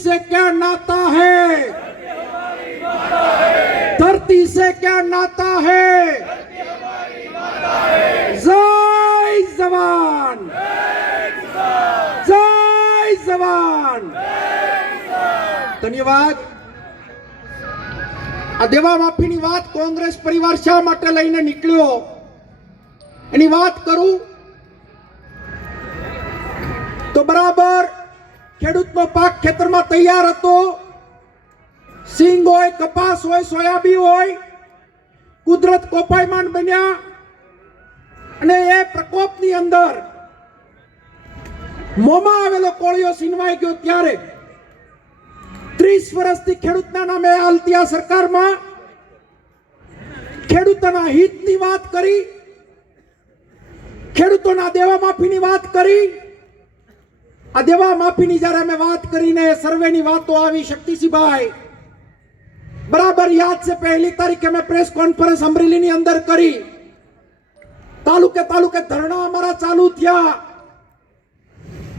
से क्या नाता है धरती से क्या नाता है जय जवान जय जवान ધન્યવાદ આ દેવા માફીની વાત કોંગ્રેસ પરિવાર શા માટે લઈને નીકળ્યો એની વાત કરું તો બરાબર ખેડૂતનો પાક ખેતરમાં તૈયાર હતો. સિંગ હોય, કપાસ હોય સોયાબી હોય, કુદરત કોપાયમાન બન્યા. અને એ પ્રકોપની અંદર મોમાં આવેલો કોળિયો સીનવાઈ ગયો ત્યારે ત્રીસ વર્ષથી ખેડૂતના નામે હાલતી આ સરકારમાં. ખેડૂતોના હિતની વાત કરી, ખેડૂતોના દેવા માફીની વાત કરી આ દેવા માફીની જ્યારે અમે વાત કરીને સર્વેની વાતો આવી, શક્તિસિંહભાઈ, બરાબર યાદ છે, પહેલી તારીખે અમે પ્રેસ કોન્ફરન્સ અમરેલીની અંદર કરી. તાલુકે તાલુકે ધરણા અમારા ચાલુ થયા.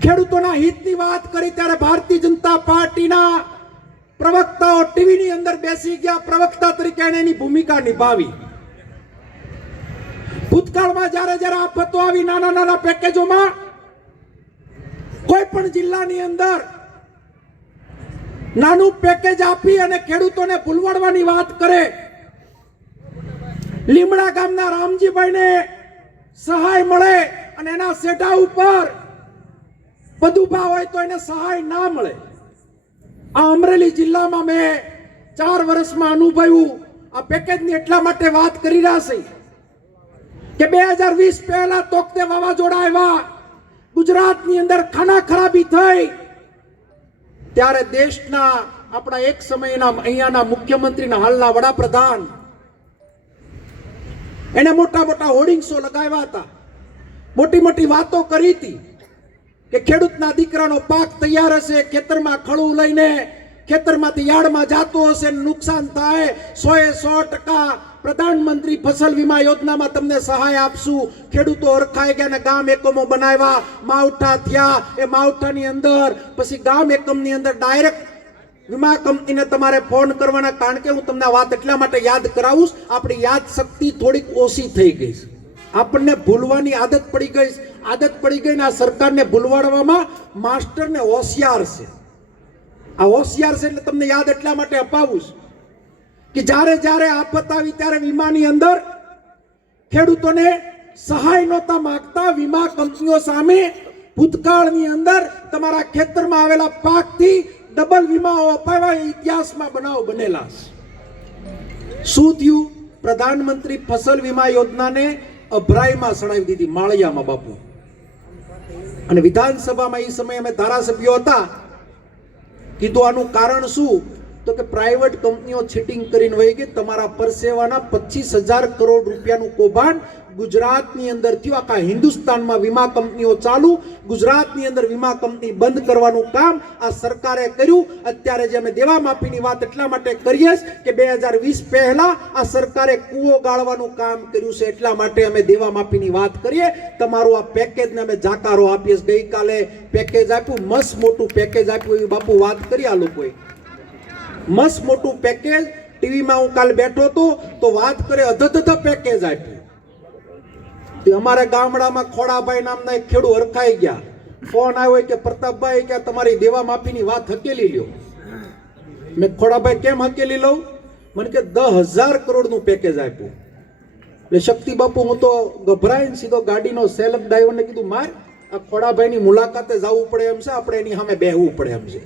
ખેડૂતોના હિતની વાત કરી, ત્યારે ભારતીય જનતા પાર્ટીના પ્રવક્તાઓ ટીવીની અંદર બેસી ગયા. પ્રવક્તા તરીકે એણે એની ભૂમિકા નિભાવી. ભૂતકાળમાં જ્યારે જ્યારે આફતો આવી નાના નાના પેકેજોમાં કોઈ પણ જિલ્લાની અંદર નાનું પેકેજ આપી અને ખેડૂતોને ભૂલવાડવાની વાત કરે, લીમડા ગામના રામજીભાઈને સહાય મળે અને એના સેટા ઉપર ભાવ હોય તો એને સહાય ના મળે. આ અમરેલી જિલ્લામાં મેં ચાર વર્ષમાં અનુભવ્યું. આ પેકેજની એટલા માટે વાત કરી રહ્યા છે કે બે હજાર વીસ પહેલા તોકતે વાવાઝોડા આવ્યા. ગુજરાતની અંદર ખાના ખરાબી થઈ. ત્યારે દેશના આપણા એક સમયના અહીંયાના મુખ્યમંત્રીના હાલના વડાપ્રધાન એને મોટા મોટા હોર્ડિંગ્સો લગાવ્યા હતા. મોટી મોટી વાતો કરી હતી કે ખેડૂતના દીકરાનો પાક તૈયાર હશે, ખેતરમાં ખળું લઈને ખેતરમાંથી યાર્ડમાં જાતો હશે નુકસાન થાય સો એ સો ટકા પ્રધાનમંત્રી ફસલ વીમા યોજનામાં તમને સહાય આપશું. ખેડૂતો ઓળખાઈ ગયા ને ગામ એકમો બનાવ્યા. માવઠા થયા. એ માવઠાની અંદર, પછી ગામ એકમની અંદર ડાયરેક્ટ વીમા કંપનીને તમારે ફોન કરવાના. કારણ કે હું તમને વાત એટલા માટે યાદ કરાવું આપણી યાદ શક્તિ થોડીક ઓછી થઈ ગઈ છે. આપણને ભૂલવાની આદત પડી ગઈ આદત પડી ગઈ ને આ સરકારને ભૂલવાડવામાં માસ્ટરને હોશિયાર છે. આ હોશિયાર છે એટલે તમને યાદ એટલા માટે અપાવું છું. કે જ્યારે જ્યારે આફત આવી ત્યારે વીમાની અંદર ખેડૂતોને સહાય નહોતા માગતા. વીમા કંપનીઓ સામે ભૂતકાળની અંદર તમારા ખેતરમાં આવેલા પાકથી ડબલ વીમાઓ અપાવ્યા. ઇતિહાસમાં બનાવ બનેલા શું થયું? પ્રધાનમંત્રી ફસલ વીમા યોજનાને અભરાઈમાં સણાવી દીધી માળિયામાં બાપુ. અને વિધાનસભામાં એ સમયે અમે ધારાસભ્યો હતા. કીધું આનું કારણ શું? તો કે પ્રાઇવેટ કંપનીઓ ચીટિંગ કરીને વહી ગઈ, તમારા પરસેવાના પચીસ હજાર કરોડ રૂપિયાનું કૌભાંડ ગુજરાતની અંદર થયું. આખા હિન્દુસ્તાનમાં વીમા કંપનીઓ ચાલુ, ગુજરાતની અંદર વીમા કંપની બંધ કરવાનું કામ આ સરકારે કર્યું. અત્યારે જે અમે દેવા માફીની વાત એટલા માટે કરીએ કે બે હજાર વીસ પહેલા આ સરકારે કૂવો ગાળવાનું કામ કર્યું છે એટલા માટે અમે દેવા માફીની વાત કરીએ. તમારું આ પેકેજને અમે જાકારો આપીએ ગઈકાલે પેકેજ આપ્યું, મસ્ત મોટું પેકેજ આપ્યું એવી બાપુ વાત કરી આ લોકોએ. મસ્ત મોટું પેકેજ ટીવીમાં હું કાલે બેઠો હતો, તો વાત કરે અધધ પેકેજ આપ્યું. તે અમારા ગામડામાં ખોડાભાઈ નામના એક ખેડૂત હરખાઈ ગયા. ફોન આવ્યો કે પ્રતાપભાઈ કે તમારી દેવા માફીની વાત હકેલી લ્યો. મેં ખોડાભાઈ કેમ હકેલી લઉં? મને કે દસ હજાર કરોડનું પેકેજ આપ્યું. એટલે શક્તિ બાપુ, હું તો ગભરાઈને સીધો ગાડીનો સેલ્ફ ડ્રાઈવરને કીધું, માર, આ ખોડાભાઈની મુલાકાતે જવું પડે એમ છે, આપણે એની સામે બેહવું પડે એમ છે.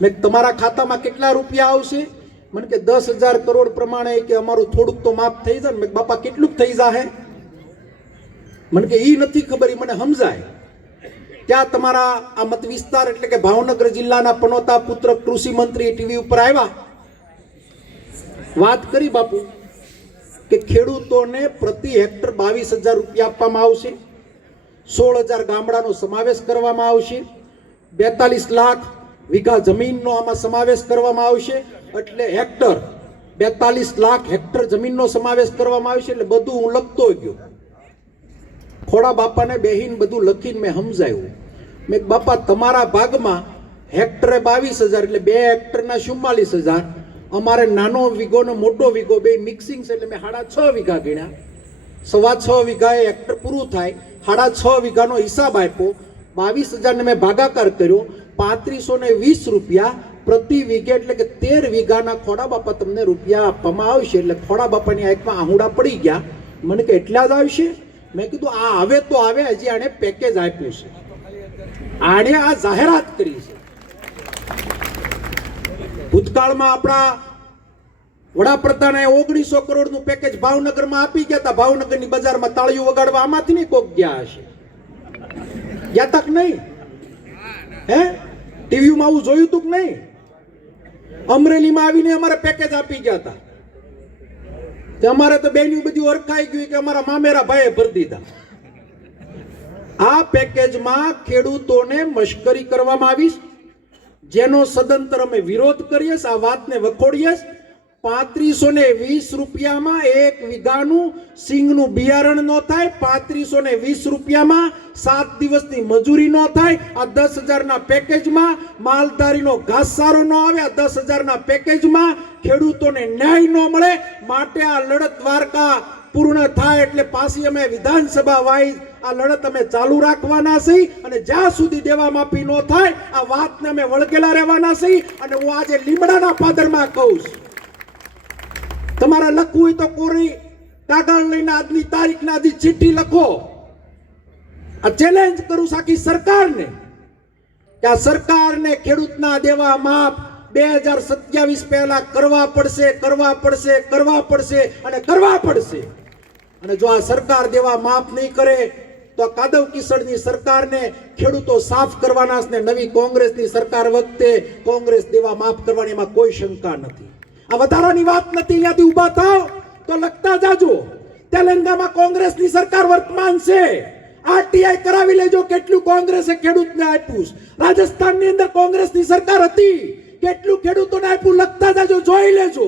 મેં તમારા ખાતામાં કેટલા રૂપિયા આવશે? મને કે, દસ હજાર કરોડ પ્રમાણે કે અમારું થોડુંક તો માફ થઈ જાય. મેં બાપા, કેટલુંક થઈ જાહે? મને કે એ નથી ખબર એ મને સમજાય. ત્યાં તમારા આ મત વિસ્તાર એટલે કે ભાવનગર જિલ્લાના પનોતા પુત્ર કૃષિ મંત્રી ટીવી ઉપર આવ્યા. વાત કરી બાપુ, કે ખેડૂતોને પ્રતિ હેક્ટર બાવીસ હજાર રૂપિયા આપવામાં આવશે. સોળ હજાર ગામડાનો સમાવેશ કરવામાં આવશે. બેતાલીસ લાખ વીઘા જમીનનો આમાં સમાવેશ કરવામાં આવશે. એટલે હેક્ટર, બેતાલીસ લાખ હેક્ટર જમીનનો સમાવેશ કરવામાં આવશે એટલે બધું હું લખતો ગયો. ખોડા બાપાને બેહીન બધું લખીને મેં સમજાયું. મેં બાપા, તમારા ભાગમાં હેક્ટરે બાવીસ હજાર એટલે બે હેક્ટરના ચુમ્માલીસ હજાર. અમારે નાનો વીઘો ને મોટો વીઘો બે મિક્સિંગ છે એટલે મેં સાડા છ વીઘા ગણ્યા. સવા છ વીઘાએ હેક્ટર પૂરું થાય. સાડા છ વીઘાનો હિસાબ આપ્યો. બાવીસ હજારને મેં ભાગાકાર કર્યો. પાંત્રીસો ને વીસ રૂપિયા પ્રતિ વીઘે, એટલે કે તેર વીઘાના ખોડા બાપા તમને રૂપિયા આપવામાં આવશે. એટલે ખોડા બાપાની આંખમાં આહુડા પડી ગયા. મને કે એટલા જ આવશે? મેં કીધું, આ આવે તો આવે, હજી આણે પેકેજ આપ્યું છે. આણે આ જાહેરાત કરી છે. ભૂતકાળમાં આપણા વડાપ્રધાને ઓગણીસો કરોડનું પેકેજ ભાવનગરમાં આપી ગયા હતા ભાવનગરની બજારમાં તાળીઓ વગાડવા આમાંથી નહીં કોક ગયા હશે. ગયા તક નહીં? હે? ટીવીમાં આવું જોયું તું કે નહીં? અમરેલીમાં આવીને અમારે પેકેજ આપી ગયા હતા તે અમારે તો બેન્યું બધું ઓળખાઈ ગયું કે અમારા મામેરા ભાઈએ ભરી દીધા. આ પેકેજમાં ખેડૂતોને મશ્કરી કરવામાં આવી જેનો સદંતર અમે વિરોધ કરીએ આ વાતને વખોડીએ. પાંત્રીસો ને વીસ રૂપિયામાં એક વીઘાનું સિંગનું બિયારણ ન થાય પાંત્રીસો ને વીસ રૂપિયામાં સાત દિવસની મજૂરી ન થાય, આ દસ હજારના પેકેજમાં માલધારીનો ઘાસચારો ન આવે, આ દસ હજારના પેકેજમાં ખેડૂતોને ન્યાય ન મળે. માટે આ લડત દ્વારકા પૂર્ણ થાય એટલે પાછી અમે વિધાનસભા વાઇઝ આ લડત અમે ચાલુ રાખવાના છીએ અને જ્યાં સુધી દેવા માફી ન થાય, આ વાતને અમે વળગેલા રહેવાના છીએ અને હું આજે લીમડાના પાદરમાં કહું છું. તમારે લખવું હોય તો કોરી કાગળ લઈને આજની તારીખના આજી ચિઠ્ઠી લખો. આ ચેલેન્જ કરું સાકી સરકારને કે આ સરકારને ખેડૂતના દેવા માફ બે હજાર સત્યાવીસ પહેલા કરવા પડશે કરવા પડશે કરવા પડશે અને કરવા પડશે. અને જો આ સરકાર દેવા માફ નહીં કરે, તો આ કાદવ કિશોરની સરકારને ખેડૂતો સાફ કરવાના ને નવી કોંગ્રેસની સરકાર વખતે કોંગ્રેસ દેવા માફ કરવાની એમાં કોઈ શંકા નથી. આ વધારાની વાત નથી અહીંયાથી ઊભા થાવ, તો લખતા જાજો. તેલંગામાં કોંગ્રેસની સરકાર વર્તમાન છે. આરટીઆઈ કરાવી લેજો કેટલું કોંગ્રેસે ખેડૂતને આપ્યું રાજસ્થાનની અંદર કોંગ્રેસની સરકાર હતી. કેટલું ખેડૂતોને આપ્યું, લખતા જાજો, જોઈ લેજો.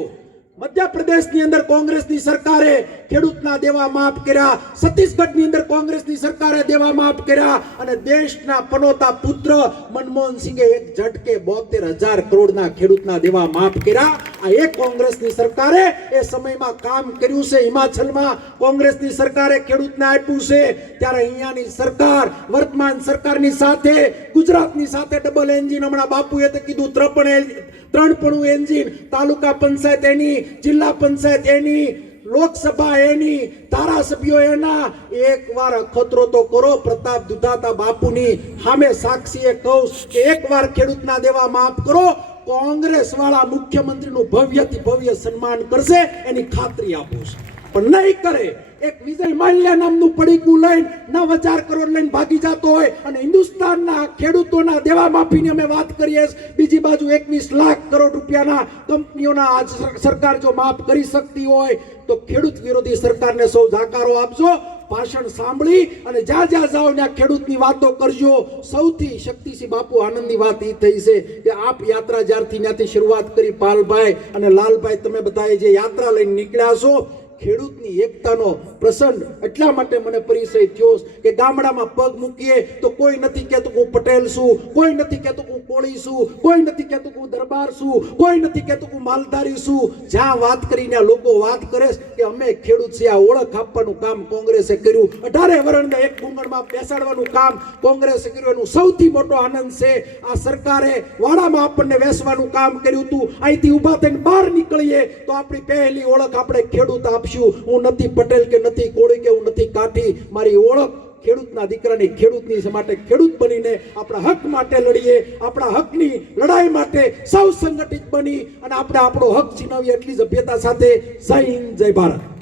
મધ્યપ્રદેશની અંદર કોંગ્રેસની સરકારે ખેડૂતના દેવા માફ કર્યા, છત્તીસગઢની અંદર કોંગ્રેસની સરકારે દેવા માફ કર્યા અને દેશના પનોતા પુત્ર મનમોહન સિંહે એક ઝટકે બોતેર હજાર કરોડના ખેડૂતના દેવા માફ કર્યા. આ એક કોંગ્રેસની સરકારે એ સમયમાં કામ કર્યું છે. હિમાચલમાં કોંગ્રેસની સરકારે ખેડૂતને આપ્યું છે. ત્યારે અહીંયાની સરકાર, વર્તમાન સરકારની સાથે, ગુજરાતની સાથે ડબલ એન્જિન હમણાં બાપુએ તો કીધું ત્રપણ ત્રણપણું એન્જિન, તાલુકા પંચાયત એની, જિલ્લા પંચાયત એની, લોકસભા એની, ધારાસભ્યો એના. એકવાર અખતરો તો કરો, પ્રતાપ દુધાતા બાપુની સામે સાક્ષીએ કહું કે એકવાર ખેડૂતના દેવા માફ કરો કોંગ્રેસ વાળા મુખ્યમંત્રીનું ભવ્યથી ભવ્ય સન્માન કરશે, એની ખાતરી આપું છું. પણ નહીં કરે. એક વિજય માલ્યા નામનું પડીકું લઈને નવ હજાર કરોડ લઈને ભાગી જતો હોય અને હિન્દુસ્તાનના ખેડૂતોના દેવા માફીની અમે વાત કરીએ બીજી બાજુ એકવીસ લાખ કરોડ રૂપિયાના કંપનીઓના આજ સરકાર જો માફ કરી શકતી હોય તો ખેડૂત વિરોધી સરકારને સૌ જાકારો આપજો, ભાષણ સાંભળી અને જ્યાં જ્યાં જાઓ ત્યાં ખેડૂતની વાતો કરજો. સૌથી શક્તિસિંહ બાપુ આનંદની વાત એ થઈ છે કે આપ યાત્રા જ્યારથી ત્યાંથી શરૂઆત કરી પાલભાઈ અને લાલભાઈ, તમે બધાએ જે યાત્રા લઈને નીકળ્યા છો ખેડૂતની એકતાનો પ્રસંગ એટલા માટે મને પરિચય થયો કે ગામડામાં પગ મૂકીએ તો કોઈ નથી કહેતું હું પટેલ છું, કોઈ નથી કહેતું હું કોળી છું, કોઈ નથી કહેતું હું દરબાર છું, કોઈ નથી કહેતું હું માલધારી છું. જ્યાં વાત કરીને લોકો વાત કરે કે અમે ખેડૂત છીએ, આ ઓળખ આપવાનું કામ કોંગ્રેસે કર્યું. અઢારે વર્ણને એક ઘૂંઘણમાં બેસાડવાનું કામ કોંગ્રેસે કર્યું. એનું સૌથી મોટો આનંદ છે, આ સરકારે વાડામાં આપણને વેસવાનું કામ કર્યું હતું. અહીંથી ઊભા થઈને બહાર નીકળીએ તો આપણી પહેલી ઓળખ આપણે ખેડૂત આપશું હું નથી પટેલ કે નથી કોળી કે હું નથી કાઠી. મારી ઓળખ ખેડૂતના દીકરાની ખેડૂતની માટે ખેડૂત બનીને આપણા હક માટે લડીએ. આપણા હકની લડાઈ માટે સૌ સંગઠિત બની અને આપણે આપણો હક છીનવીએ એટલી સભ્યતા સાથે જય હિન્દ, જય ભારત.